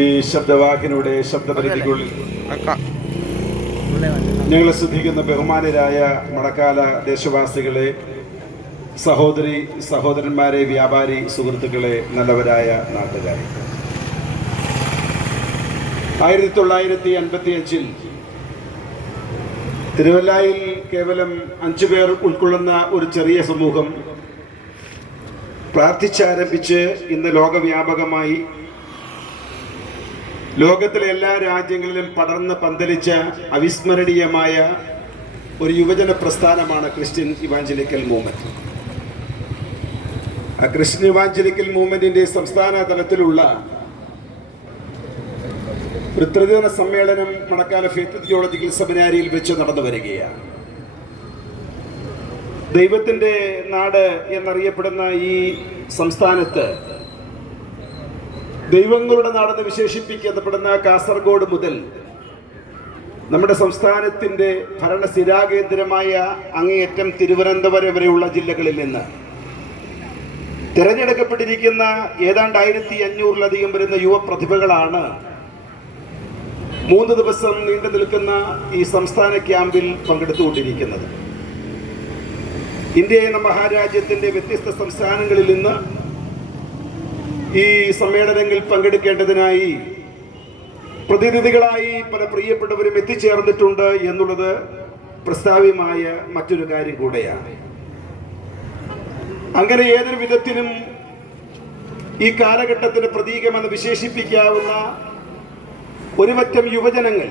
ഈ ശബ്ദവാഹിനിയുടെ ശബ്ദപരിധിക്കുള്ളിൽ ഞങ്ങളെ ശ്രദ്ധിക്കുന്ന ബഹുമാനരായ മണക്കാല ദേശവാസികളെ, സഹോദരി സഹോദരന്മാരെ, വ്യാപാരി സുഹൃത്തുക്കളെ, നല്ലവരായ നാട്ടുകാരെ, 1955 തിരുവല്ലായിൽ കേവലം 5 പേർ ഉൾക്കൊള്ളുന്ന ഒരു ചെറിയ സമൂഹം പ്രാർത്ഥിച്ചാരംഭിച്ച് ഇന്ന് ലോകവ്യാപകമായി ലോകത്തിലെ എല്ലാ രാജ്യങ്ങളിലും പടർന്ന് പന്തലിച്ച അവിസ്മരണീയമായ ഒരു യുവജന പ്രസ്ഥാനമാണ് ക്രിസ്ത്യൻ ഇവാഞ്ചലിക്കൽ മൂവ്മെന്റ്. ആ ക്രിസ്ത്യൻ ഇവാഞ്ചലിക്കൽ മൂവ്മെന്റിന്റെ സംസ്ഥാന തലത്തിലുള്ള ഒരു ത്രിദിന സമ്മേളനം മണക്കാല ഫെയ്ത്ത് തിയോളജിക്കൽ സെമിനാരിയിൽ വെച്ച് നടന്നു വരികയാണ്. ദൈവത്തിന്റെ നാട് എന്നറിയപ്പെടുന്ന ഈ സംസ്ഥാനത്ത് ദൈവങ്ങളുടെ നാടെന്ന് വിശേഷിപ്പിക്കപ്പെടുന്ന കാസർഗോഡ് മുതൽ നമ്മുടെ സംസ്ഥാനത്തിന്റെ ഭരണസ്ഥിരാകേന്ദ്രമായ അങ്ങേയറ്റം തിരുവനന്തപുരം വരെയുള്ള ജില്ലകളിൽ നിന്ന് തിരഞ്ഞെടുക്കപ്പെട്ടിരിക്കുന്ന ഏതാണ്ട് 1500-ലധികം വരുന്ന യുവപ്രതിഭകളാണ് 3 ദിവസം നീണ്ടു നിൽക്കുന്ന ഈ സംസ്ഥാന ക്യാമ്പിൽ പങ്കെടുത്തുകൊണ്ടിരിക്കുന്നത്. ഇന്ത്യ എന്ന മഹാരാജ്യത്തിന്റെ വ്യത്യസ്ത സംസ്ഥാനങ്ങളിൽ നിന്ന് ഈ സമ്മേളനങ്ങളിൽ പങ്കെടുക്കേണ്ടതിനായി പ്രതിനിധികളായി പല പ്രിയപ്പെട്ടവരും എത്തിച്ചേർന്നിട്ടുണ്ട് എന്നുള്ളത് പ്രസ്താവ്യമായ മറ്റൊരു കാര്യം കൂടെയാണ്. അങ്ങനെ ഏതൊരു വിധത്തിലും ഈ കാലഘട്ടത്തിന്റെ പ്രതീകമെന്ന് വിശേഷിപ്പിക്കാവുന്ന ഒരുപറ്റം യുവജനങ്ങൾ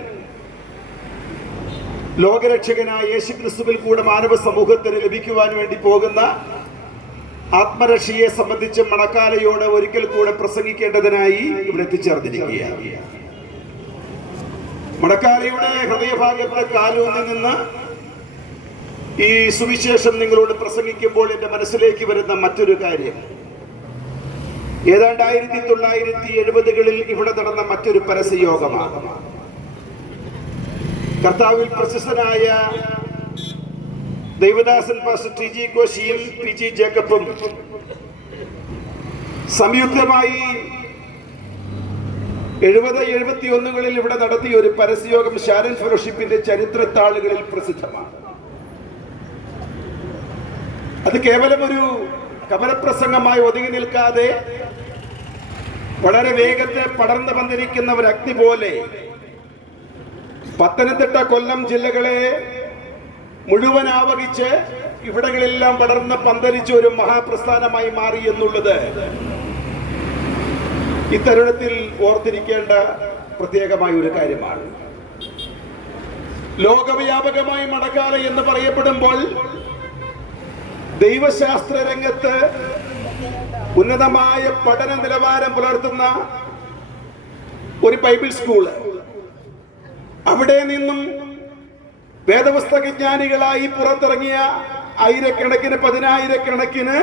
ലോകരക്ഷകനായ യേശുക്രിസ്തുവിൽ കൂടെ മാനവ സമൂഹത്തിന് ലഭിക്കുവാൻ വേണ്ടി പോകുന്ന ആത്മരക്ഷയെ സംബന്ധിച്ച് മണക്കാലയോട് ഒരിക്കൽ കൂടെ പ്രസംഗിക്കേണ്ടതിനായി ഇവിടെ എത്തിച്ചേർന്നിരിക്കുകയാണ്. മണക്കാലയുടെ ഹൃദയഭാഗത്ത് കാലൂന്നി നിന്ന് ഈ സുവിശേഷം നിങ്ങളോട് പ്രസംഗിക്കുമ്പോൾ എൻ്റെ മനസ്സിലേക്ക് വരുന്ന മറ്റൊരു കാര്യം, ഏതാണ്ട് 1970-കളിൽ ഇവിടെ നടന്ന മറ്റൊരു പരസ്യയോഗമാണ്. കർത്താവിൽ പ്രശസ്തനായ ദൈവദാസൻ പാസ്റ്റർ ടി ജി കോശിയും പി ജി ജേക്കബും സംയുക്തമായി 70-71-കളിൽ ഇവിടെ നടത്തിയ ഒരു പരസ്യയോഗം ഷാരൻ ഫെലോഷിപ്പിന്റെ ചരിത്രത്താളുകളിൽ പ്രസിദ്ധമാണ്. അത് കേവലം ഒരു കപലപ്രസംഗമായി ഒതുങ്ങി നിൽക്കാതെ വളരെ വേഗത്തിൽ പടർന്നു വന്നിരിക്കുന്ന ഒരു അഗ്നി പോലെ പത്തനംതിട്ട, കൊല്ലം ജില്ലകളെ മുഴുവൻ ആവഹിച്ച് ഇവിടങ്ങളെല്ലാം പടർന്ന് പന്തലിച്ച ഒരു മഹാപ്രസ്ഥാനമായി മാറി എന്നുള്ളത് ഇത്തരുണത്തിൽ ഓർത്തിരിക്കേണ്ട പ്രത്യേകമായ ഒരു കാര്യമാണ്. ലോകവ്യാപകമായി മണക്കാല എന്ന് പറയപ്പെടുമ്പോൾ ദൈവശാസ്ത്ര രംഗത്ത് ഉന്നതമായ പഠന നിലവാരം പുലർത്തുന്ന ഒരു ബൈബിൾ സ്കൂള്, അവിടെ നിന്നും വേദപുസ്തകജ്ഞാനികളായി പുറത്തിറങ്ങിയ ആയിരക്കണക്കിന് 10,000-കണക്കിന്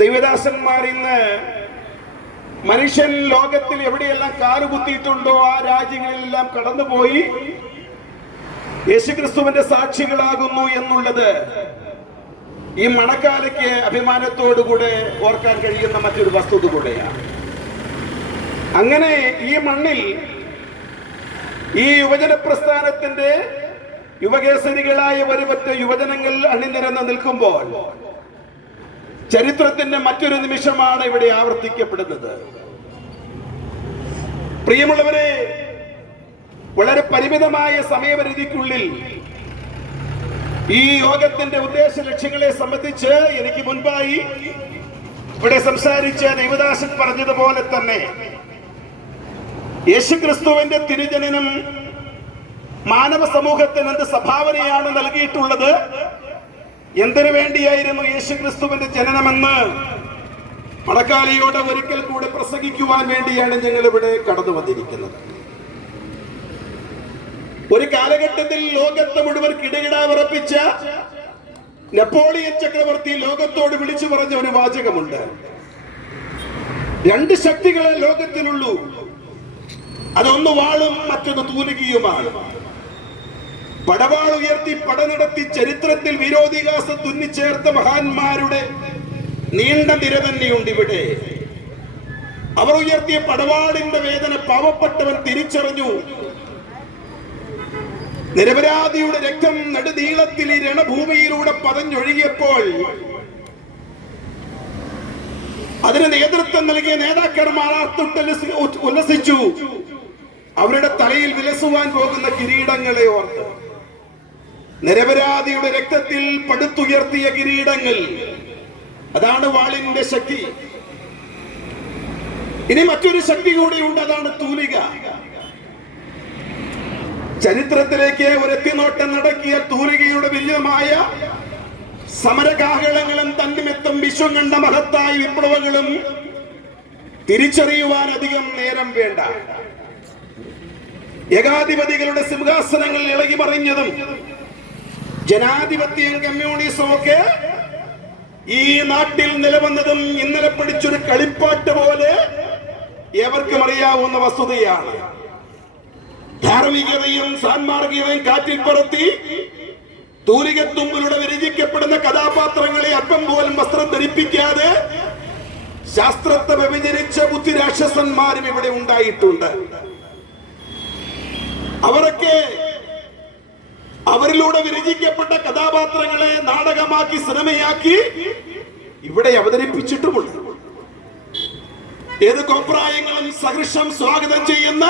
ദൈവദാസന്മാർ ഇന്ന് മനുഷ്യൻ ലോകത്തിൽ എവിടെയെല്ലാം കാലുകുത്തിയിട്ടുണ്ടോ ആ രാജ്യങ്ങളിലെല്ലാം കടന്നുപോയി യേശുക്രിസ്തുവിന്റെ സാക്ഷികളാകുന്നു എന്നുള്ളത് ഈ മണക്കാലയ്ക്ക് അഭിമാനത്തോടുകൂടെ ഓർക്കാൻ കഴിയുന്ന മറ്റൊരു വസ്തുത കൂടെയാണ്. അങ്ങനെ ഈ മണ്ണിൽ ഈ യുവജന പ്രസ്ഥാനത്തിന്റെ യുവകേസരികളായ ഒരുപറ്റ യുവജനങ്ങൾ അണിനിരന്ന് നിൽക്കുമ്പോൾ ചരിത്രത്തിന്റെ മറ്റൊരു നിമിഷമാണ് ഇവിടെ ആവർത്തിക്കപ്പെടുന്നത്. പ്രിയമുള്ളവരെ, വളരെ പരിമിതമായ സമയപരിധിക്കുള്ളിൽ ഈ യോഗത്തിന്റെ ഉദ്ദേശ ലക്ഷ്യങ്ങളെ സംബന്ധിച്ച് എനിക്ക് മുൻപായി ഇവിടെ സംസാരിച്ച ദൈവദാസൻ പറഞ്ഞതുപോലെ തന്നെ യേശുക്രിസ്തുവിന്റെ തിരുജനനം മാനവ സമൂഹത്തിന് എന്ത് സംഭാവനയാണ് നൽകിയിട്ടുള്ളത്, എന്തിനു വേണ്ടിയായിരുന്നു യേശുക്രിസ്തുവിന്റെ ജനനമെന്ന് മണക്കാലയോടെ ഒരിക്കൽ കൂടെ പ്രസംഗിക്കുവാൻ വേണ്ടിയാണ് ഞങ്ങൾ ഇവിടെ കടന്നു വന്നിരിക്കുന്നത്. ഒരു കാലഘട്ടത്തിൽ ലോകത്തെ മുഴുവൻ കിടകിട വിറപ്പിച്ച നെപ്പോളിയൻ ചക്രവർത്തി ലോകത്തോട് വിളിച്ചു പറഞ്ഞ ഒരു വാചകമുണ്ട്: 2 ശക്തികളെ ലോകത്തിനുള്ളൂ, അതൊന്ന് വാളും മറ്റൊന്ന് തൂലികയുമാണ്. പടവാൾ ഉയർത്തി പടനടത്തി ചരിത്രത്തിൽ വിരോധികാസം തുന്നിച്ചേർത്ത മഹാന്മാരുടെ നീണ്ട നിര തന്നെയുണ്ട് ഇവിടെ. അവർ ഉയർത്തിയ പടവാളിന്റെ വേദന പാവപ്പെട്ടവൻ തിരിച്ചറിഞ്ഞു. നിരപരാധിയുടെ രക്തം നെടുനീളത്തിൽ ഈ രണഭൂമിയിലൂടെ പതഞ്ഞൊഴുകിയപ്പോൾ അതിന് നേതൃത്വം നൽകിയ നേതാക്കന്മാർ ഉല്ലസിച്ചു. അവരുടെ തലയിൽ വിലസുവാൻ പോകുന്ന കിരീടങ്ങളെ ഓർത്ത്, നിരപരാധിയുടെ രക്തത്തിൽ പടുത്തുയർത്തിയ കിരീടങ്ങൾ, അതാണ് വാളിന്റെ ശക്തി. ഇനി മറ്റൊരു ശക്തി കൂടിയുണ്ട്, അതാണ് തൂലിക. ചരിത്രത്തിലേക്ക് ഒരെത്തിനോട്ടം നടക്കിയ തൂലികയുടെ വില്യമായ സമരകാഹളങ്ങളും തന്നിമിത്തം വിശ്വം കണ്ട മഹത്തായ വിപ്ലവങ്ങളും തിരിച്ചറിയുവാൻ അധികം നേരം വേണ്ട. ഏകാധിപതികളുടെ സിംഹാസനങ്ങൾ ഇളകി മറിഞ്ഞതും ജനാധിപത്യം കമ്മ്യൂണിസം ഒക്കെ ഈ നാട്ടിൽ നിലവന്നതും ഇന്നലെ പിടിച്ചൊരു കളിപ്പാട്ട് പോലെ ഏവർക്കും അറിയാവുന്ന വസ്തുതയാണ്. ധാർമ്മികതയും സാൻമാർഗികതയും കാറ്റിൽ പറത്തി തൂലികത്തുമ്പിലൂടെ വിരചിക്കപ്പെടുന്ന കഥാപാത്രങ്ങളെ അല്പം പോലും വസ്ത്രം ധരിപ്പിക്കാതെ ശാസ്ത്രത്തെ വ്യഭിചരിച്ച ബുദ്ധിരാക്ഷസന്മാരും ഇവിടെ ഉണ്ടായിട്ടുണ്ട്. അവരൊക്കെ അവരിലൂടെ വിരചിക്കപ്പെട്ട കഥാപാത്രങ്ങളെ നാടകമാക്കി സിനിമയാക്കി ഇവിടെ അവതരിപ്പിച്ചിട്ടുമുണ്ട്. ഏത് കോപ്രായങ്ങളും സഹൃഷം സ്വാഗതം ചെയ്യുന്ന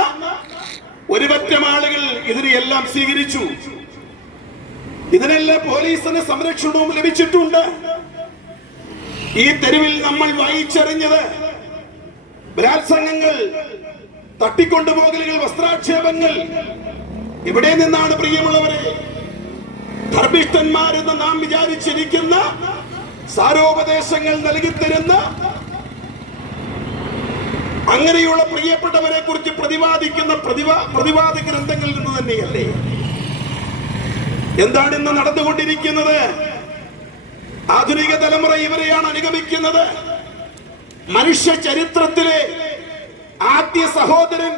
ഒരുപറ്റം ആളുകൾ ഇതിനെയെല്ലാം സ്വീകരിച്ചു. ഇതിനെല്ലാം പോലീസിന് സംരക്ഷണവും ലഭിച്ചിട്ടുണ്ട്. ഈ തെരുവിൽ നമ്മൾ വായിച്ചറിഞ്ഞത് ബലാത്സംഗങ്ങൾ, തട്ടിക്കൊണ്ടുപോകലുകൾ, വസ്ത്രാക്ഷേപങ്ങൾ ഇവിടെ നിന്നാണ്. പ്രിയമുള്ളവരെ, ധർമ്മിഷ്ഠന്മാരെന്ന് നാം വിചാരിച്ചിരിക്കുന്ന സാരോപദേശങ്ങൾ നൽകിത്തരുന്ന അങ്ങനെയുള്ള പ്രിയപ്പെട്ടവരെ കുറിച്ച് പ്രതിപാദിക്കുന്ന പ്രതിവാദ ഗ്രന്ഥങ്ങളിൽ നിന്ന് തന്നെയല്ലേ? എന്താണ് ഇന്ന് നടന്നുകൊണ്ടിരിക്കുന്നത്? ആധുനിക തലമുറ ഇവരെയാണ് അനുഗമിക്കുന്നത്. മനുഷ്യ ചരിത്രത്തിലെ ആദ്യ സഹോദരൻ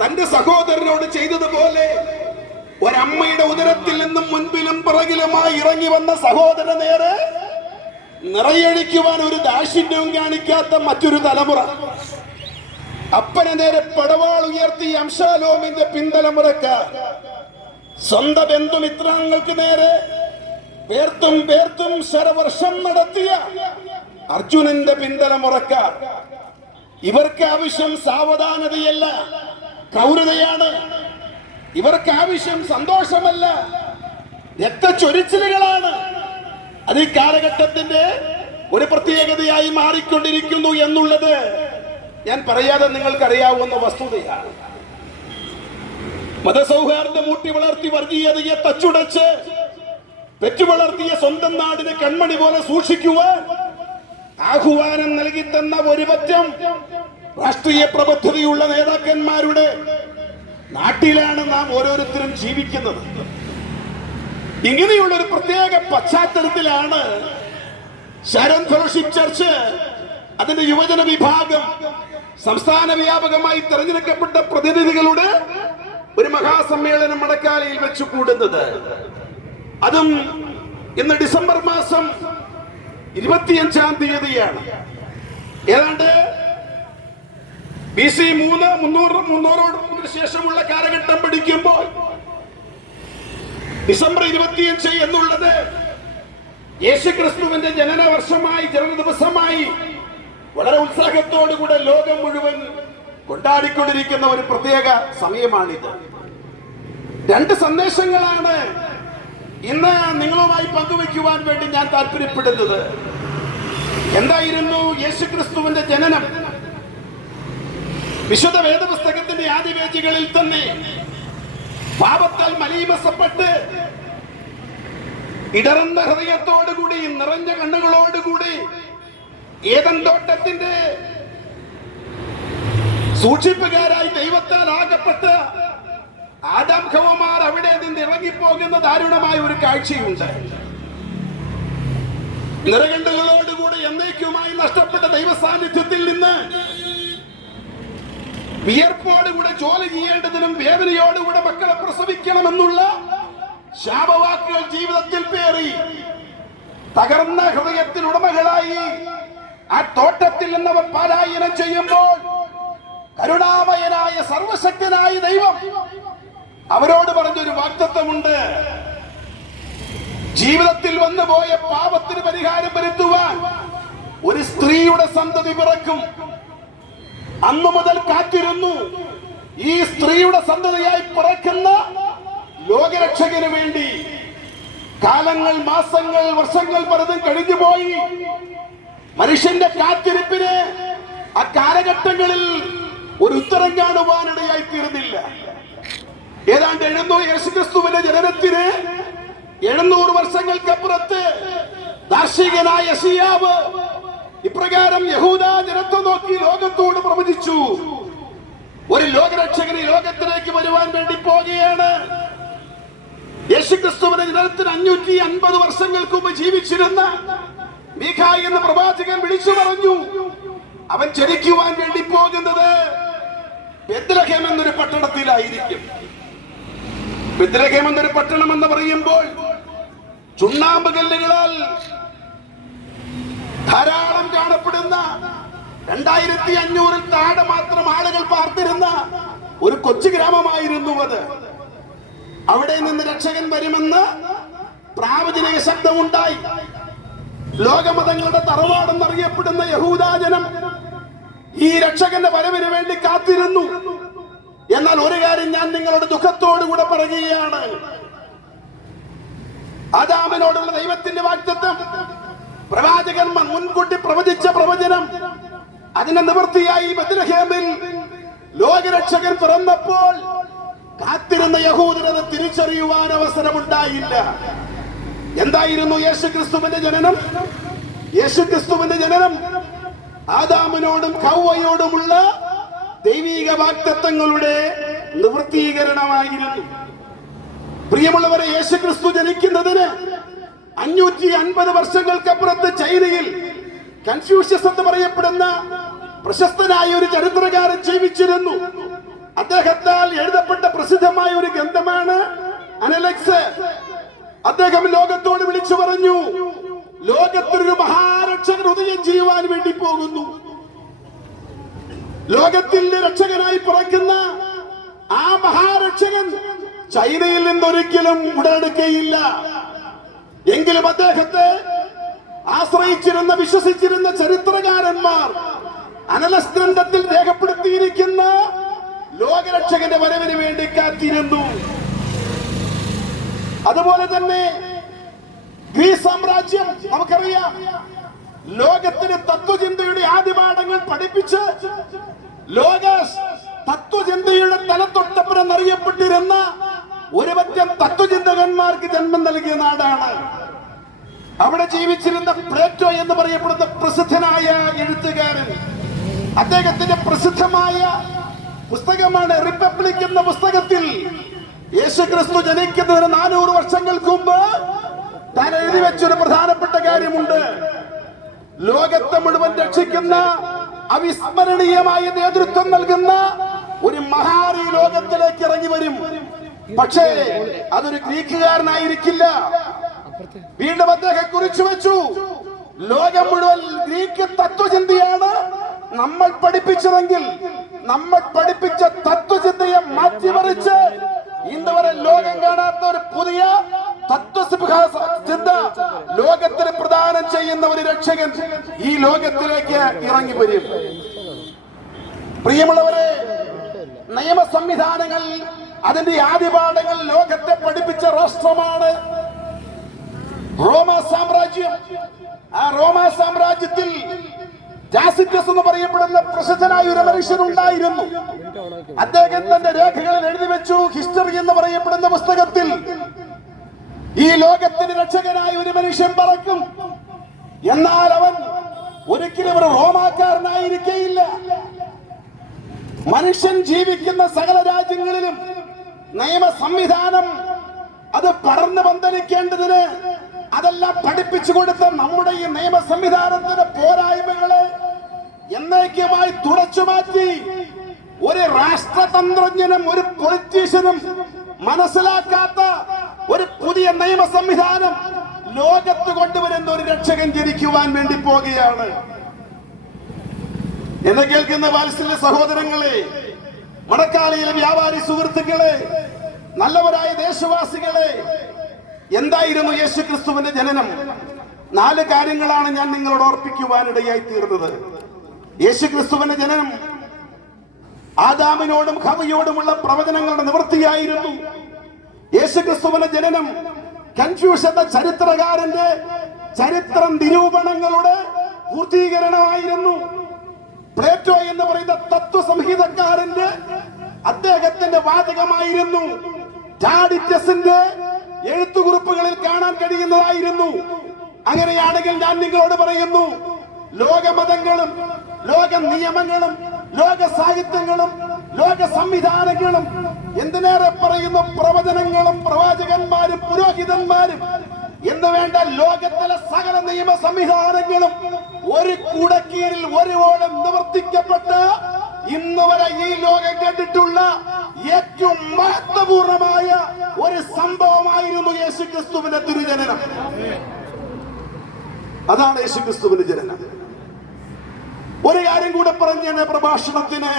തന്റെ സഹോദരനോട് ചെയ്തതുപോലെ ഒരമ്മയുടെ ഉദരത്തിൽ നിന്നും മുൻപിലും പിറകിലുമായി ഇറങ്ങി വന്ന സഹോദര നേരെ നിറയഴിക്കുവാൻ ഒരു ദാക്ഷിണ്യവും കാണിക്കാത്ത മറ്റൊരു തലമുറ. അപ്പനെ നേരെ പടവാൾ ഉയർത്തി അംശാലോമിന്റെ പിന്തലമുറക്കാർ, സ്വന്തം ബന്ധുമിത്രങ്ങൾക്ക് നേരെ പേർത്തും ശരവർഷം നടത്തിയ അർജുനന്റെ പിന്തലമുറക്കാർ. ഇവർക്ക് ആവശ്യം സാവധാനതയല്ല, ക്രൂരതയാണ്. ഇവർക്ക് ആവശ്യം സന്തോഷമല്ല, രക്തച്ചൊരിച്ചിലുകളാണ്. അത് ഈ കാലഘട്ടത്തിന്റെ ഒരു പ്രത്യേകതയായി മാറിക്കൊണ്ടിരിക്കുന്നു എന്നുള്ളത് ഞാൻ പറയാതെ നിങ്ങൾക്കറിയാവുന്ന വസ്തുതയാണ്. മതസൗഹാർദ്ദം ഊട്ടി വളർത്തി വർഗീയതയെ തച്ചുടച്ച് പെറ്റു വളർത്തിയ സ്വന്തം നാടിനെ കൺമണി പോലെ സൂക്ഷിക്കുവാൻ ആഹ്വാനം നൽകി തന്ന ഒരു പറ്റം രാഷ്ട്രീയ പ്രബുദ്ധതയുള്ള നേതാക്കന്മാരുടെ നാട്ടിലാണ് നാം ഓരോരുത്തരും ജീവിക്കുന്നത്. ഇങ്ങനെയുള്ള ഒരു പ്രത്യേക പശ്ചാത്തലത്തിലാണ് ശരൺ ഫെലോഷിപ്പ് ചർച്ച് അതിന്റെ യുവജന വിഭാഗം സംസ്ഥാന വ്യാപകമായി തെരഞ്ഞെടുക്കപ്പെട്ട പ്രതിനിധികളുടെ ഒരു മഹാസമ്മേളനം മടക്കാലയിൽ വെച്ച് കൂടുന്നത്. അതും ഇന്ന് ഡിസംബർ മാസം 25-ാം തീയതിയാണ്. ഏതാണ്ട് BC 300 ശേഷമുള്ള കാലഘട്ടം പഠിക്കുമ്പോൾ ഡിസംബർ 25 എന്നുള്ളത് യേശുക്രിസ്തുവിന്റെ ജനന വർഷമായി, ജനന ദിവസമായി വളരെ ഉത്സാഹത്തോടുകൂടെ ലോകം മുഴുവൻ കൊണ്ടാടിക്കൊണ്ടിരിക്കുന്ന ഒരു പ്രത്യേക സമയമാണിത്. രണ്ട് സന്ദേശങ്ങളാണ് ഇന്ന് നിങ്ങളുമായി പങ്കുവയ്ക്കുവാൻ വേണ്ടി ഞാൻ താല്പര്യപ്പെടുന്നത്. എന്തായിരുന്നു യേശുക്രിസ്തുവിന്റെ ജനനം? വിശുദ്ധ വേദപുസ്തകത്തിന്റെ ആദ്യ പേജുകളിൽ തന്നെ പാപത്താൽ മലീമസപ്പെട്ട് ഇടർന്ന ഹൃദയത്തോടുകൂടി നിറഞ്ഞ കണ്ണുകളോടുകൂടി ഏദൻ തോട്ടത്തിന്റെ സൂക്ഷിപ്പുകാരായി ദൈവത്താൽ ആകപ്പെട്ട് ആദാം ഹവ്വമാർ അവിടെ നിന്ന് ഇറങ്ങിപ്പോകുന്ന ദാരുണമായ ഒരു കാഴ്ചയുണ്ട്. നിറകണ്ടുകളോടുകൂടി എന്നേക്കുമായി നഷ്ടപ്പെട്ട ദൈവ സാന്നിധ്യത്തിൽ നിന്ന് വിയർപ്പോടുകൂടെ ജോലി ചെയ്യേണ്ടതിനും വേദനയോടുകൂടെ മക്കളെ പ്രസവിക്കണമെന്നുള്ള ശാപവാക്കുകൾ ജീവിതത്തിൽ പേറി തകർന്ന ഹൃദയത്തിനുടമകളായി ആ തോട്ടത്തിൽ നിന്നവർ പാലായനം ചെയ്യുമ്പോൾ കരുണാമയനായ സർവശക്തനായ ദൈവം അവരോട് പറഞ്ഞൊരു വാഗ്ദത്തമുണ്ട്. ജീവിതത്തിൽ വന്നുപോയ പാപത്തിന് പരിഹാരം വരുത്തുവാൻ ഒരു സ്ത്രീയുടെ സന്തതി പിറക്കും. അന്നു മുതൽ കാത്തിരുന്നു. ഈ സ്ത്രീയുടെ സന്തതിയായി പിറക്കുന്ന ലോകരക്ഷകന് വേണ്ടി കാലങ്ങൾ, മാസങ്ങൾ, വർഷങ്ങൾ പലതും കഴിഞ്ഞുപോയി. മനുഷ്യന്റെ കാത്തിരിപ്പിന് ആ കാലഘട്ടങ്ങളിൽ ഒരു ഉത്തരം കാണുവാനിടയായി തീർന്നില്ല. ഏതാണ്ട് 700 യേശുക്രിസ്തുവിന്റെ ജനനത്തിന് 700 വർഷങ്ങൾക്കപ്പുറത്ത് ദാർശനികനായ യെശയ്യാവ് ഇപ്രകാരം യഹൂദ ജനത്തെ നോക്കി ലോകത്തോട് പ്രവചിച്ചു. ഒരു ലോകരക്ഷകന് ലോകത്തിലേക്ക് വരുവാൻ വേണ്ടി പോകുകയാണ്. യേശുക്രിസ്തുവിന്റെ ജനനത്തിന് 550 വർഷങ്ങൾക്ക് മുമ്പ് ജീവിച്ചിരുന്ന മീഖായി എന്ന പ്രവാചകൻ വിളിച്ചു പറഞ്ഞു, അവൻ ജനിക്കുവാൻ വേണ്ടി പോകുന്നത് ബെത്ലഹേം എന്നൊരു പട്ടണത്തിലായിരിക്കും. ബെത്ലഹേം എന്നൊരു പട്ടണം എന്ന് പറയുമ്പോൾ ചുണ്ണാമ്പ് കല്ലുകളാൽ ധാരാളം കാണപ്പെടുന്ന 2500 താഴെ മാത്രം ആളുകൾ പാർത്തിരുന്ന ഒരു കൊച്ചു ഗ്രാമമായിരുന്നു അത്. അവിടെ നിന്ന് രക്ഷകൻ വരുമെന്ന് പ്രാവചനിക ശബ്ദമുണ്ടായി. ലോകമതങ്ങളുടെ തറവാടെന്നറിയപ്പെടുന്ന യഹൂദാജനം ഈ രക്ഷകന്റെ വരവിന് വേണ്ടി കാത്തിരുന്നു. എന്നാൽ ഒരു കാര്യം ഞാൻ നിങ്ങളുടെ ദുഃഖത്തോടുകൂടെ പറയുകയാണ്. ആദാമിനോടുള്ള ദൈവത്തിന്റെ വാഗ്ദത്തം, പ്രവാചകൻ മുൻകൂട്ടി പ്രവചിച്ച പ്രവചനം, അതിന്റെ നിവൃത്തിയായി ബെത്ലഹേമിൽ ലോകരക്ഷകൻ പിറന്നപ്പോൾ കാത്തിരുന്ന യഹൂദരത് തിരിച്ചറിയുവാൻ അവസരമുണ്ടായില്ല. എന്തായിരുന്നു യേശുക്രിസ്തുവിന്റെ ജനനം? യേശുക്രിസ്തുവിന്റെ ജനനം ആദാമിനോടും ഹവ്വയോടുമുള്ള ദൈവിക വാഗ്ദത്തങ്ങളുടെ നിവൃത്തീകരണമായിരുന്നു. പ്രിയമുള്ളവരെ, യേശുക്രിസ്തു ജനിക്കുന്നതിന് 550 വർഷങ്ങൾക്കപ്പുറത്ത് ചൈനയിൽ കൺഫ്യൂഷ്യസ് എന്ന് പറയപ്പെടുന്ന പ്രശസ്തനായ ഒരു ചരിത്രകാരൻ ജീവിച്ചിരുന്നു. അദ്ദേഹത്താൽ എഴുതപ്പെട്ട പ്രസിദ്ധമായ ഒരു ഗ്രന്ഥമാണ് അനലക്സ്. അദ്ദേഹം ലോകത്തോട് വിളിച്ചു പറഞ്ഞു, ലോകത്തിനൊരു മഹാരക്ഷകൻ ഉദയം ചെയ്യുവാൻ വേണ്ടി പോകുന്നു. ലോകത്തിന്റെ രക്ഷകനായി പിറക്കുന്ന ആ മഹാരക്ഷകൻ ചൈനയിൽ നിന്നൊരിക്കലും ഉടലെടുക്കുകയില്ല. എങ്കിലും അദ്ദേഹത്തെ ആശ്രയിച്ചിരുന്ന, വിശ്വസിച്ചിരുന്ന ചരിത്രകാരന്മാർ അനലസ് ഗ്രന്ഥത്തിൽ രേഖപ്പെടുത്തിയിരിക്കുന്ന ലോകരക്ഷകന്റെ വരവിന് വേണ്ടി കാത്തിരുന്നു. അതുപോലെ തന്നെ ഗ്രീസ് സാമ്രാജ്യം നമുക്കറിയാം. ലോകത്തിന് തത്വചിന്തയുടെ ആദിപാഠങ്ങൾ പഠിപ്പിച്ച് ലോക തത്വചിന്തയുടെ തലത്തൊട്ടപ്പുറം എന്നറിയപ്പെട്ടിരുന്ന ഒരു പറ്റം തത്വചിന്തകന്മാർക്ക് ജന്മം നൽകിയ നാടാണ്. അവിടെ ജീവിച്ചിരുന്ന പ്ലേറ്റോ എന്ന് പറയപ്പെടുന്ന പ്രസിദ്ധനായ എഴുത്തുകാരൻ. അദ്ദേഹത്തിന്റെ പ്രസിദ്ധമായ പുസ്തകമാണ് റിപ്പബ്ലിക് എന്ന പുസ്തകത്തിൽ യേശുക്രിസ്തു ജനിക്കുന്നതിന് 400 വർഷങ്ങൾക്ക് മുമ്പ് താൻ എഴുതി വെച്ചൊരു പ്രധാനപ്പെട്ട കാര്യമുണ്ട്. ലോകത്തെ മുഴുവൻ രക്ഷിക്കുന്ന അവിസ്മരണീയമായ നേതൃത്വം നൽകുന്ന ഒരു മഹാരി ലോകത്തിലേക്ക് ഇറങ്ങി വരും. പക്ഷേ അതൊരു ഗ്രീക്കുകാരനായിരിക്കില്ല. വീണ്ടും അദ്ദേഹം കുറിച്ചു വെച്ചു, ലോകം മുഴുവൻ ഗ്രീക്ക് തത്വചിന്തയാണ് നമ്മൾ പഠിപ്പിച്ചതെങ്കിൽ നമ്മൾ പഠിപ്പിച്ച തത്വചിന്തയെ മാറ്റിമറിച്ച് ഇന്ന് വരെ ലോകം കാണാത്ത ഒരു പുതിയ തത്വചിന്ത ലോകത്തിന് പ്രദാനം ചെയ്യുന്ന ഒരു രക്ഷകൻ ഈ ലോകത്തിലേക്ക് ഇറങ്ങി വരും. പ്രിയമുള്ളവരെ, നിയമ സംവിധാനങ്ങൾ, അതിന്റെ ആദിപാഠങ്ങൾ ലോകത്തെ പഠിപ്പിച്ച രാഷ്ട്രമാണ് റോമാ സാമ്രാജ്യം. ആ റോമാ സാമ്രാജ്യത്തിൽ ജാസിറ്റസ് എന്ന് പറയപ്പെടുന്ന പ്രസിദ്ധനായ ഒരു മനുഷ്യൻ ഉണ്ടായിരുന്നു. അദ്ദേഹം തന്റെ രേഖകളിൽ എഴുതി വെച്ചു, ഹിസ്റ്ററി എന്ന് പറയപ്പെടുന്ന പുസ്തകത്തിൽ, ഈ ലോകത്തിന് രക്ഷകനായ ഒരു മനുഷ്യൻ പറക്കും. എന്നാൽ അവൻ ഒരിക്കലും ഒരു റോമാക്കാരനായിരിക്കയില്ല. മനുഷ്യൻ ജീവിക്കുന്ന സകല രാജ്യങ്ങളിലും നിയമ സംവിധാനം അത് പടർന്നു പന്തലിക്കേണ്ടതിന് അതെല്ലാം പഠിപ്പിച്ചു കൊടുത്ത നമ്മുടെ ഈ നിയമ സംവിധാനത്തിന്റെ പോരായ്മകളെ എന്നേക്കുമായി തുടച്ചു മാറ്റി ഒരു രാഷ്ട്രതന്ത്രജ്ഞനും ഒരു പൊളിറ്റീഷ്യനും മനസ്സിലാക്കാത്ത ഒരു പുതിയ നിയമ സംവിധാനം ലോകത്ത് കൊണ്ടുവരുന്ന ഒരു രക്ഷകൻ ജനിക്കുവാൻ വേണ്ടി പോകുകയാണ്. എന്നെ കേൾക്കുന്ന വാത്സല്യ സഹോദരങ്ങളെ, മടക്കാലയിലെ വ്യാപാരി സുഹൃത്തുക്കളെ, നല്ലവരായ ദേശവാസികളെ, എന്തായിരുന്നു യേശു ക്രിസ്തുവിന്റെ ജനനം? 4 കാര്യങ്ങളാണ് ഞാൻ നിങ്ങളോട് ഓർപ്പിക്കുവാനിടയായി തീർന്നത്. യേശു ക്രിസ്തുവിന്റെ ജനനം ആദാമിനോടും ഹവ്വയോടുമുള്ള പ്രവചനങ്ങളുടെ നിവൃത്തിയായിരുന്നു. യേശു ക്രിസ്തുവിന്റെ ജനനം കൺഫ്യൂഷൻ എന്ന ചരിത്രകാരന്റെ ചരിത്ര നിരൂപണങ്ങളുടെ പൂർത്തീകരണമായിരുന്നു. പ്ലേറ്റോ എന്ന് പറയുന്ന തത്വസംഹിതക്കാരന്റെ അദ്ദേഹത്തിന്റെ വാചകമായിരുന്നു. ടാഡിറ്റസിന്റെ എഴുത്തുകുറിപ്പുകളിൽ കാണാൻ കഴിയുന്നതായിരുന്നു. അങ്ങനെയാണെങ്കിൽ ഞാൻ നിങ്ങളോട് പറയുന്നു, ലോകമതങ്ങളും ലോക നിയമങ്ങളും ലോക സാഹിത്യങ്ങളും ലോക സംവിധാനങ്ങളും, എന്തിനേറെ പറയുന്നു പ്രവചനങ്ങളും പ്രവാചകന്മാരും പുരോഹിതന്മാരും എന്ന് വേണ്ട ലോകത്തിലെ സകല നിയമ സംവിധാനങ്ങളും ഒരു കുടക്കീഴിൽ ഒരുവോളം നിവർത്തിക്കപ്പെട്ട് ഇന്ന് വരെ ഈ ലോകം കണ്ടിട്ടുള്ള ഏറ്റവും മഹത്വപൂർണമായ ഒരു സംഭവമായിരുന്നു യേശു ക്രിസ്തുവിന്റെ തിരുജനനം. അതാണ് യേശു ക്രിസ്തുവിന്റെ ജനനം. ഒരു കാര്യം കൂടെ പറഞ്ഞ് ഞാൻ പ്രഭാഷണത്തിന്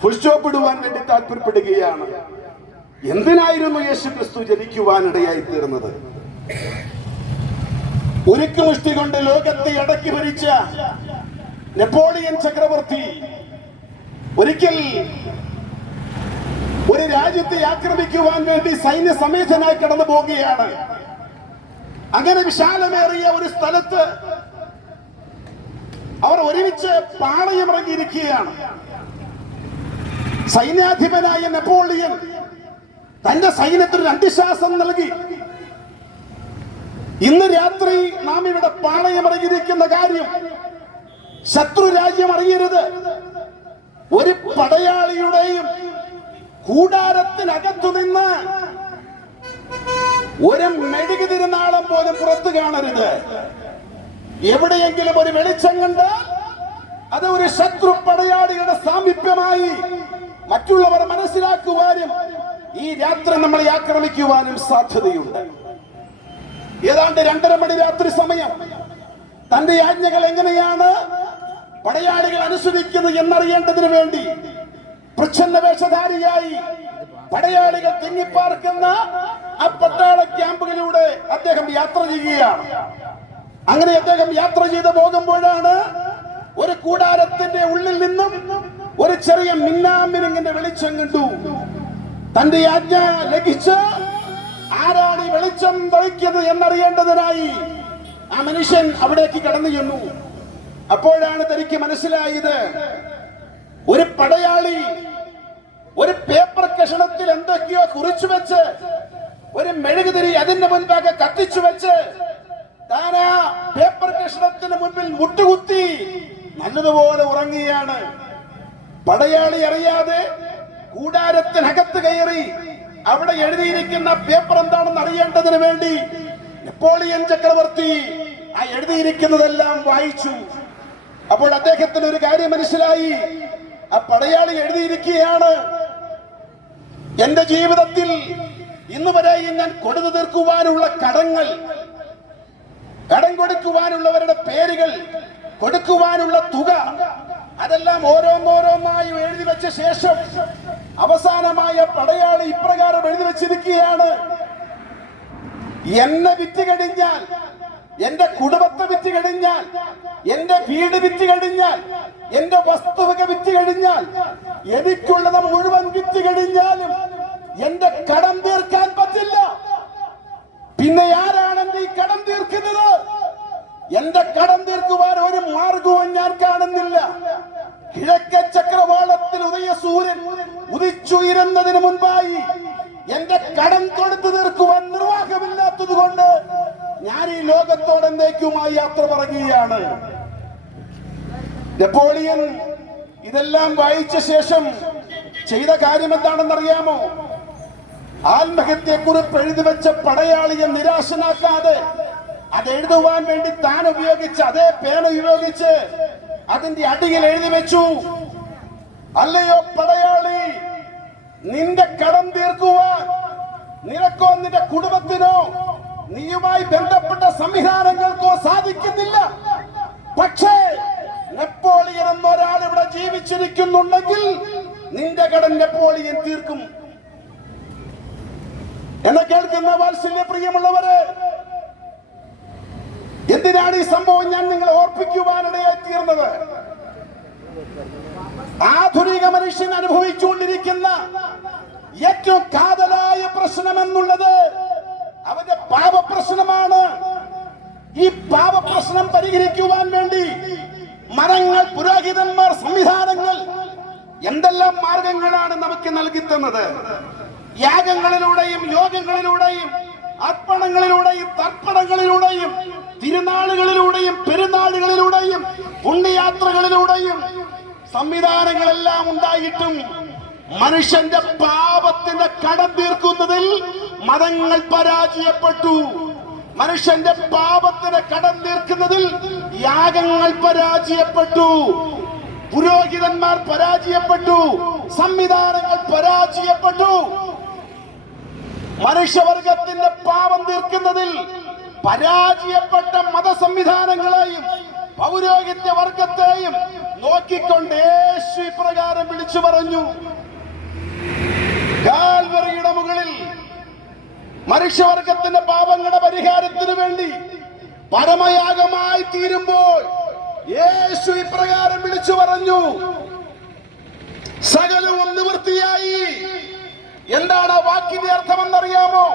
ഫുൾ സ്റ്റോപ്പ് ഇടുവാൻ വേണ്ടി താല്പര്യപ്പെടുകയാണ്. എന്തിനായിരുന്നു യേശു ക്രിസ്തു ജനിക്കുവാനിടയായി തീർന്നത്? ഉരുക്കുമുഷ്ടി കൊണ്ട് ലോകത്തെ അടക്കി ഭരിച്ച നെപ്പോളിയൻ ചക്രവർത്തി ഒരിക്കൽ ഒരു രാജ്യത്തെ ആക്രമിക്കുവാൻ വേണ്ടി സൈന്യ സമേതനായി കടന്നു പോവുകയാണ്. അങ്ങനെ വിശാലമേറിയ ഒരു സ്ഥലത്ത് അവർ ഒരുമിച്ച് പാളയമിറങ്ങിയിരിക്കുകയാണ്. സൈന്യാധിപനായ നെപ്പോളിയൻ തന്റെ സൈന്യത്തിന് 2 ശ്വാസം നൽകി. ഇന്ന് രാത്രി നാം ഇവിടെ പാളയമിറങ്ങിയിരിക്കുന്ന കാര്യം ശത്രു രാജ്യം അറിയരുത്. ഒരു പടയാളിയുടെയും കൂടാരത്തിനകത്തു നിന്ന് ഒരു മെഴുകു തിരുനാളം പോലും പുറത്തു കാണരുത്. എവിടെയെങ്കിലും ഒരു വെളിച്ചം കണ്ടാൽ അത് ഒരു ശത്രു പടയാളികളുടെ സാമീപ്യമായി മറ്റുള്ളവർ മനസ്സിലാക്കുവാനും ഈ രാത്രി നമ്മളെ ആക്രമിക്കുവാനും സാധ്യതയുണ്ട്. ഏതാണ്ട് 2:30 മണി രാത്രി സമയം തന്റെ ആജ്ഞകൾ എങ്ങനെയാണ് പടയാളികൾ അനുസരിക്കുന്നത് എന്നറിയേണ്ടതിന് വേണ്ടി പ്രച്ഛന്ന വേഷധാരിയായി പടയാളികൾ തിങ്ങിപ്പാർക്കുന്ന ആ പട്ടാള ക്യാമ്പുകളിലൂടെ അദ്ദേഹം യാത്ര ചെയ്യുകയാണ്. അങ്ങനെ അദ്ദേഹം യാത്ര ചെയ്ത് പോകുമ്പോഴാണ് ഒരു കൂടാരത്തിന്റെ ഉള്ളിൽ നിന്നും ഒരു ചെറിയ മിന്നാമിനുങ്ങിന്റെ വെളിച്ചം കണ്ടു. തന്റെ ആജ്ഞ ലംഘിച്ച് ആരാണ് ഈ വെളിച്ചം തെളിക്കുന്നത് എന്നറിയേണ്ടതിനായി ആ മനുഷ്യൻ അവിടേക്ക് കടന്നു ചെന്നു. അപ്പോഴാണ് തനിക്ക് മനസ്സിലായത്, ഒരു പടയാളി ഒരു പേപ്പർ കഷണത്തിൽ എന്തൊക്കെയോ കുറിച്ചു വെച്ച് ഒരു മെഴുകുതിരി അതിന്റെ മുൻപാകെ കത്തിച്ചു വെച്ച് താൻ ആ പേപ്പർ കഷണത്തിന് മുൻപിൽ മുട്ടുകുത്തി നല്ലതുപോലെ ഉറങ്ങുകയാണ്. പടയാളി അറിയാതെ കൂടാരത്തിനകത്ത് കയറി അവിടെ എഴുതിയിരിക്കുന്ന പേപ്പർ എന്താണെന്ന് അറിയേണ്ടതിന് വേണ്ടി നെപ്പോളിയൻ ചക്രവർത്തി ആ എഴുതിയിരിക്കുന്നതെല്ലാം വായിച്ചു. അപ്പോൾ അദ്ദേഹത്തിന് ഒരു കാര്യം മനസ്സിലായി. ആ പടയാളി എഴുതിയിരിക്കുകയാണ്, എന്റെ ജീവിതത്തിൽ ഇന്ന് വരെയും ഞാൻ കൊടുത്തു തീർക്കുവാനുള്ള കടങ്ങൾ, കടം കൊടുക്കുവാനുള്ളവരുടെ പേരുകൾ, കൊടുക്കുവാനുള്ള തുക, അതെല്ലാം ഓരോന്നോരോന്നായി എഴുതി വെച്ച ശേഷം അവസാനമായ പടയാളി ഇപ്രകാരം എഴുതി വെച്ചിരിക്കുകയാണ്, എന്നെ വിറ്റ് കഴിഞ്ഞാൽ, എന്റെ കുടുംബത്തെ വിറ്റ് കഴിഞ്ഞാൽ, എന്റെ വീട് വിറ്റ് കഴിഞ്ഞാൽ, എന്റെ വസ്തുവക വിറ്റ് കഴിഞ്ഞാൽ, എനിക്കുള്ളത് മുഴുവൻ വിറ്റ് കഴിഞ്ഞാലും എന്റെ കടം തീർക്കാൻ പറ്റില്ല. പിന്നെ ആരാണ് എന്റെ ഈ കടം തീർക്കുന്നത്? എന്റെ കടം തീർക്കുവാൻ ഒരു മാർഗവും ഞാൻ കാണുന്നില്ല. കിഴക്കേ ചക്രവാളത്തിൽ ഉദയസൂര്യൻ ഉദിച്ചുയരുന്നതിന് മുൻപായി എന്റെ കടം കൊടുത്തു തീർക്കുവാൻ നിർവാഹമില്ലാത്തത് കൊണ്ട് ഞാൻ ഈ ലോകത്തോട് എന്നേക്കുമായി യാത്ര പറയുകയാണ്. നെപ്പോളിയൻ ഇതെല്ലാം വായിച്ച ശേഷം ചെയ്ത കാര്യം എന്താണെന്നറിയാമോ? ആത്മഹത്യക്കുറിപ്പ് എഴുതി വെച്ച പടയാളിയെ നിരാശനാക്കാതെ അത് എഴുതുവാൻ വേണ്ടി താൻ ഉപയോഗിച്ച അതേ പേന ഉപയോഗിച്ച് അതിന്റെ അടിയിൽ എഴുതി വെച്ചു, അല്ലയോ പടയാളി, നിന്റെ കടം തീർക്കുവാൻ നിനക്കോ നിന്റെ കുടുംബത്തിനോ നീയുമായി ബന്ധപ്പെട്ട സംവിധാനങ്ങൾക്കോ സാധിക്കുന്നില്ല. പക്ഷേ നെപ്പോളിയൻ എന്നൊരാൾ ഇവിടെ ജീവിച്ചിരിക്കുന്നുണ്ടെങ്കിൽ നിന്റെ കടൻ നെപ്പോളിയൻ തീർക്കും. എന്നെ കേൾക്കുന്ന വാത്സല്യ പ്രിയമുള്ളവരെ, എന്തിനാണ് ഈ സംഭവം ഞാൻ നിങ്ങളെ ഓർപ്പിക്കുവാനിടയായി തീർന്നത്? ആധുനിക മനുഷ്യൻ അനുഭവിച്ചുകൊണ്ടിരിക്കുന്ന ഏറ്റവും കാതലായ പ്രശ്നം എന്നുള്ളത് അവന്റെ പാപപ്രശ്നമാണ്. ഈ പാപപ്രശ്നം പരിഹരിക്കുവാൻ വേണ്ടി മതങ്ങൾ, പുരോഹിതന്മാർ, സംവിധാനങ്ങൾ എന്തെല്ലാം മാർഗങ്ങളാണ് നമുക്ക് നൽകി തന്നത്? യാഗങ്ങളിലൂടെയും യോഗങ്ങളിലൂടെയും അർപ്പണങ്ങളിലൂടെയും തർപ്പണങ്ങളിലൂടെയും തിരുനാളുകളിലൂടെയും പെരുന്നാളുകളിലൂടെയും പുണ്യയാത്രകളിലൂടെയും സംവിധാനങ്ങളെല്ലാം ഉണ്ടായിട്ടും മനുഷ്യന്റെ പാപത്തിന്റെ കടം തീർക്കുന്നതിൽ മതങ്ങൾ പരാജയപ്പെട്ടു. മനുഷ്യന്റെ പാപത്തിന് കടം തീർക്കുന്നതിൽ യാഗങ്ങൾ പരാജയപ്പെട്ടു, പുരോഹിതന്മാർ പരാജയപ്പെട്ടു, സംവിധാനങ്ങൾ പരാജയപ്പെട്ടു. മനുഷ്യവർഗത്തിന്റെ പാപം തീർക്കുന്നതിൽ പരാജയപ്പെട്ട മതസംവിധാനങ്ങളെയും പൗരോഹിത്യ വർഗത്തെയും നോക്കിക്കൊണ്ട് യേശു ഇപ്രകാരം വിളിച്ചു പറഞ്ഞു: കാൽവറിയുടെ മുകളിൽ മനുഷ്യവർഗത്തിന്റെ പാപങ്ങളുടെ പരിഹാരത്തിന് വേണ്ടി പരമയാഗമായി തീരുമ്പോൾ യേശു ഇപ്രകാരം വിളിച്ചു പറഞ്ഞു: സകലവും നിവൃത്തിയായി. എന്താണ് ആ വാക്കിന്റെ അർത്ഥമെന്നറിയാമോ?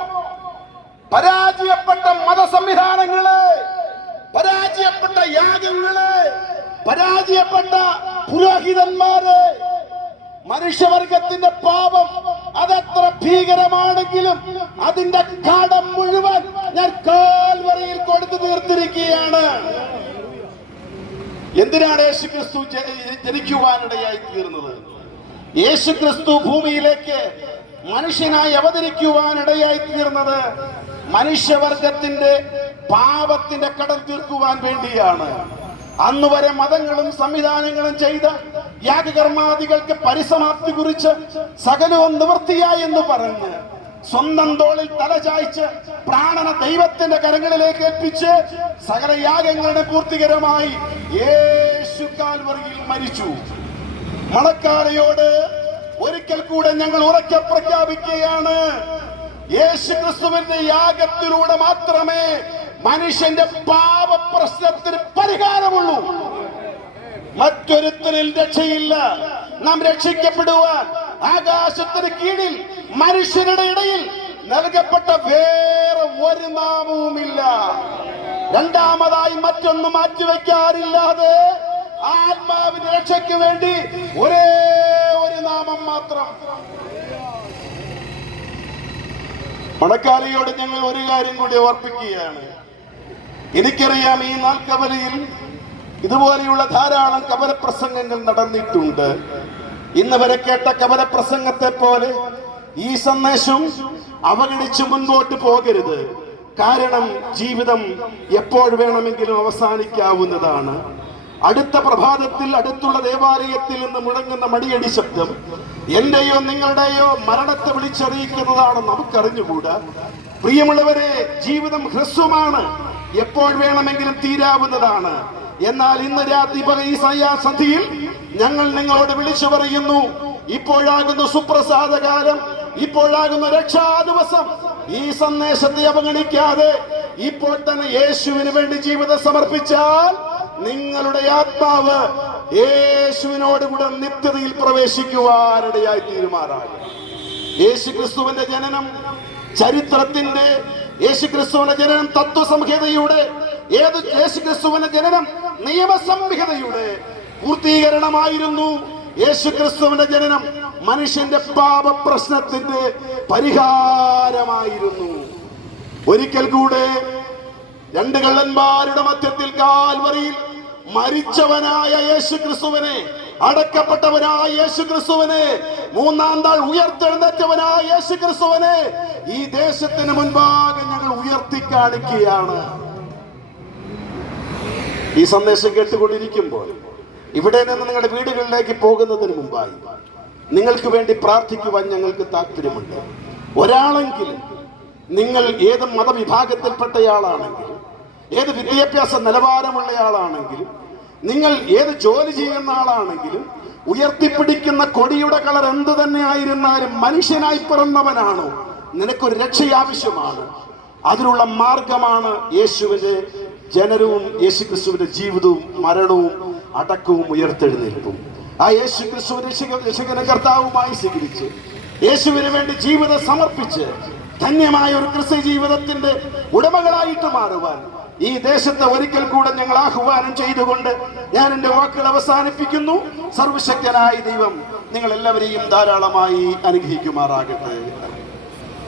പരാജയപ്പെട്ട മതസംവിധാനങ്ങളെ, പരാജയപ്പെട്ട യാഗങ്ങളെ, പരാജയപ്പെട്ട പുരോഹിതന്മാരെ, മനുഷ്യവർഗത്തിന്റെ പാപം അതെത്ര ഭീകരമാണെങ്കിലും അതിന്റെ കടം മുഴുവൻ ഞാൻ കാൽവറിയിൽ കൊടുത്തു തീർത്തിരിക്കുകയാണ്. എന്തിനാണ് യേശുക്രിസ്തു ജനിക്കുവാനിടയായി തീർന്നത്? യേശുക്രിസ്തു ഭൂമിയിലേക്ക് മനുഷ്യനായി അവതരിക്കുവാനിടയായി തീർന്നത് മനുഷ്യവർഗത്തിന്റെ പാപത്തിന്റെ കടം തീർക്കുവാൻ വേണ്ടിയാണ്. അന്ന് വരെ മതങ്ങളും സംവിധാനങ്ങളും ചെയ്ത യാഗകർമാദികൾക്ക് പരിസമാപ്തി കുറിച്ച് സകലവും നിവൃത്തിയായി എന്ന് പറഞ്ഞ് സ്വന്തം തോളിൽ തലചായ്ച്ച് പ്രാണന ദൈവത്തിന്റെ കരങ്ങളിലേക്ക് ഏൽപ്പിച്ച് സകല യാഗങ്ങളുടെ പൂർത്തികരമായി യേശു കാൽവറിയിൽ മരിച്ചു. മണക്കാലയോട് ഒരിക്കൽ കൂടെ ഞങ്ങൾ ഉറക്കെ പ്രഖ്യാപിക്കുകയാണ്: യേശു ക്രിസ്തുവിന്റെ യാഗത്തിലൂടെ മാത്രമേ മനുഷ്യന്റെ പാപ പ്രശ്നത്തിന് പരിഹാരമുള്ളൂ. മറ്റൊരുത്തരിൽ രക്ഷയില്ല. നാം രക്ഷിക്കപ്പെടുവാൻ ആകാശത്തിന് കീഴിൽ മനുഷ്യരുടെ ഇടയിൽ നൽകപ്പെട്ട വേറെ ഒരു നാമവുമില്ല. രണ്ടാമതായി മറ്റൊന്നും മാറ്റിവെക്കാറില്ലാതെ ആത്മാവിന്റെ രക്ഷയ്ക്ക് വേണ്ടി ഒരേ ഒരു നാമം മാത്രം. മണക്കാലിയോട് ഞങ്ങൾ ഒരു കാര്യം കൂടി ഓർപ്പിക്കുകയാണ്. എനിക്കറിയാം, ഈ നാൽക്കവലയിൽ ഇതുപോലെയുള്ള ധാരാളം കവലപ്രസംഗങ്ങൾ നടന്നിട്ടുണ്ട്. ഇന്ന് വരെ കേട്ട കവലപ്രസംഗത്തെ പോലെ ഈ സന്ദേശം അവഗണിച്ച് മുൻപോട്ട് പോകരുത്. കാരണം ജീവിതം എപ്പോൾ വേണമെങ്കിലും അവസാനിക്കാവുന്നതാണ്. അടുത്ത പ്രഭാതത്തിൽ അടുത്തുള്ള ദേവാലയത്തിൽ നിന്ന് മുഴങ്ങുന്ന മണിയടി ശബ്ദം എന്റെയോ നിങ്ങളുടെയോ മരണത്തെ വിളിച്ചറിയിക്കുന്നതാണ് നമുക്കറിഞ്ഞുകൂടാ. പ്രിയമുള്ളവരെ, ജീവിതം ഹ്രസ്വമാണ്, എപ്പോൾ വേണമെങ്കിലും തീരാവുന്നതാണ്. എന്നാൽ ഇന്ന് രാത്രി ഈ സന്ധ്യയിൽ ഞങ്ങൾ നിങ്ങളോട് വിളിച്ചു പറയുന്നു: ഇപ്പോഴാകുന്ന സുപ്രസാദകാലം, ഇപ്പോഴാകുന്ന രക്ഷാ ദിവസം. ഈ സന്ദേശത്തെ അവഗണിക്കാതെ ഇപ്പോൾ തന്നെ യേശുവിന് വേണ്ടി ജീവിതം സമർപ്പിച്ചാൽ നിങ്ങളുടെ ആത്മാവ് യേശുവിനോടുകൂടെ നിത്യതയിൽ പ്രവേശിക്കുവാനിടയായി തീരുമാറായി. യേശുക്രിസ്തുവിന്റെ ജനനം ചരിത്രത്തിന്റെ, യേശുക്രിസ്തുവിന്റെ ജനനം തത്വസംഹിതയുടെ, യേശുക്രിസ്തുവിന്റെ ജനനം നിയമസംഹിതയുടെ പൂർത്തീകരണമായിരുന്നു. യേശുക്രിസ്തുവിന്റെ ജനനം മനുഷ്യന്റെ പാപ പ്രശ്നത്തിന്റെ പരിഹാരമായിരുന്നു. ഒരിക്കൽ കൂടെ രണ്ട് കള്ളന്മാരുടെ മധ്യത്തിൽ കാൽവറിയിൽ മരിച്ചവനായ യേശുക്രിസ്തുവിനെ, അടക്കപ്പെട്ടവനായ യേശുക്രിസ്തുവിനെ, മൂന്നാം നാൾ ഉയർത്തെഴുന്നേറ്റവനായ യേശുക്രിസ്തുവിനെ ഈ ദേശത്തിന് മുൻപാകെ ഞങ്ങൾ ഉയർത്തി കാണിക്കുകയാണ്. ഈ സന്ദേശം കേട്ടുകൊണ്ടിരിക്കുമ്പോൾ ഇവിടെ നിന്ന് നിങ്ങളുടെ വീടുകളിലേക്ക് പോകുന്നതിന് മുമ്പായി നിങ്ങൾക്ക് വേണ്ടി പ്രാർത്ഥിക്കുവാൻ ഞങ്ങൾക്ക് താല്പര്യമുണ്ട്. ഒരാളെങ്കിലും, നിങ്ങൾ ഏത് മതവിഭാഗത്തിൽപ്പെട്ടയാളാണെങ്കിലും, ഏത് വിദ്യാഭ്യാസ നിലവാരമുള്ളയാളാണെങ്കിലും, നിങ്ങൾ ഏത് ജോലി ചെയ്യുന്ന ആളാണെങ്കിലും ഉയർത്തിപ്പിടിക്കുന്ന കൊടിയുടെ കളർ എന്തു തന്നെ ആയിരുന്നാലും മനുഷ്യനായി പിറന്നവനാണോ, നിനക്കൊരു രക്ഷ ആവശ്യമാണ്. അതിനുള്ള മാർഗമാണ് യേശുവിന്റെ ജനനവും യേശു ക്രിസ്തുവിന്റെ ജീവിതവും മരണവും അടക്കവും ഉയർത്തെഴുന്നേൽപ്പും. ആ യേശു ക്രിസ്തു രക്ഷകന കർത്താവുമായി സ്വീകരിച്ച് യേശുവിന് വേണ്ടി ജീവിതം സമർപ്പിച്ച് ധന്യമായ ഒരു ക്രിസ്ത്യ ജീവിതത്തിന്റെ ഉടമകളായിട്ട് മാറുവാൻ ഈ ദേശത്തെ ഒരിക്കൽ കൂടെ ഞങ്ങൾ ആഹ്വാനം ചെയ്തുകൊണ്ട് ഞാൻ എന്റെ വാക്കുകൾ അവസാനിപ്പിക്കുന്നു. സർവശക്തനായ ദൈവം നിങ്ങൾ എല്ലാവരെയും ധാരാളമായി അനുഗ്രഹിക്കുമാറാകട്ടെ.